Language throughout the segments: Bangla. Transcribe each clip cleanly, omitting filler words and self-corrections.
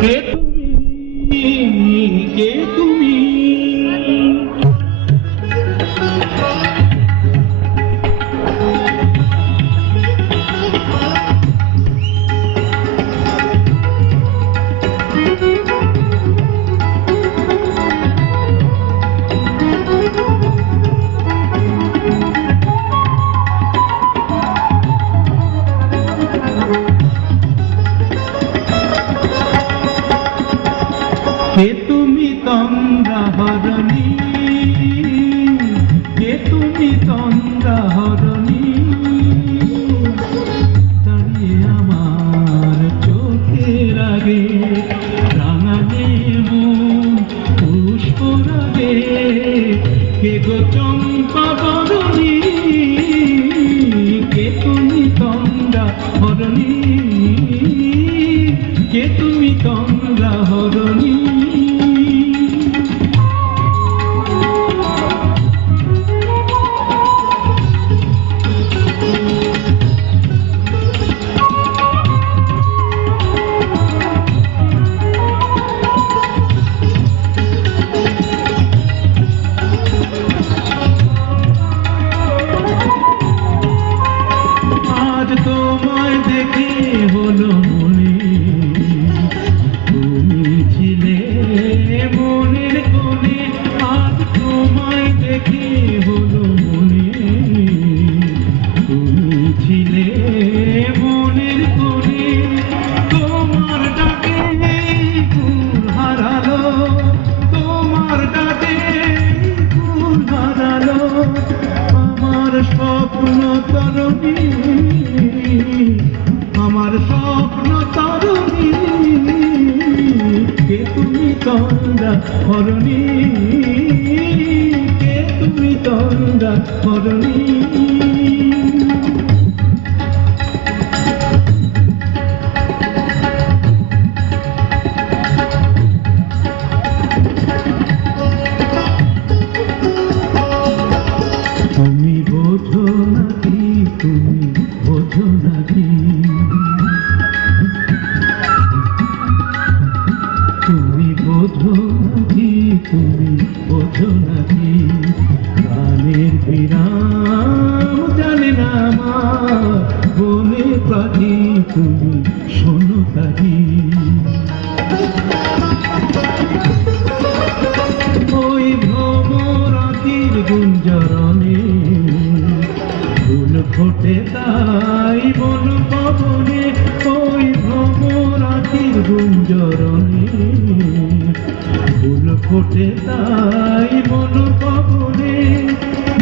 কে তুমি, কে তুমি? কে তুমি তন্দ্রা হরণী, কে তুমি তন্দ্রা হরণী? দাঁড়িয়ে আমার চোখের আগে রাঙানে মন পুষ্পরাগে, কে গো চম্পা বরণী? কে তুমি তন্দ্রা হরণী, কে তুমি তন্দ্রা হরণী? আজ তোমায় দেখে হলো মনে, তুমি ছিলে মনের কোণে। আজ তোমায় দেখে হলো মনে, তুমি ছিলে মনের কোণে। তোমার ডাকে ফুল হারালো, তোমার ডাকে ফুল হারালো আমার স্বপ্ন তরণী, আমার স্বপ্ন তরণী। কে তুমি তন্দ্রা হরণী, কে তুমি তন্দ্রা হরণী? তুমি বোঝো নাকি, তুমি বোঝো নাকি? তুমি বোঝো নাকি, তুমি বোঝো নাকি? প্রাণের বিরাম জানে না আমার বনে পাখি, তুমি শোনো তাকি? ওই ভ্রমরাতির গুঞ্জরণে ফুল ফোটে তাই বন পবনে। ওই ভ্রমরাতির গুঞ্জরণে ফুল ফোটে তাই বন পবনে।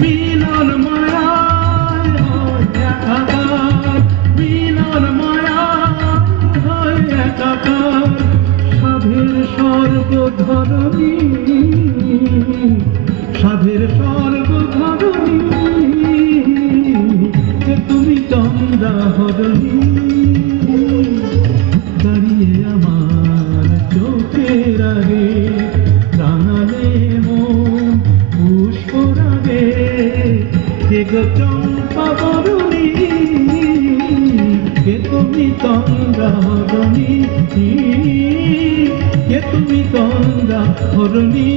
মিলন মায়ায় হয় একাকার, মিলন মায়ায় হয় একাকার। সাধের স্বর্গ ধরণী, সাধের স্বর্গ ধরণী। কে তুমি তন্দ্রা হরণী, দাঁড়িয়ে আমার চোখের আগে রাঙালে মন পুষ্পরাগে। কে গো চম্পা বরণী, কে তুমি তন্দ্রা হরণী, কে তুমি তন্দ্রা হরণী?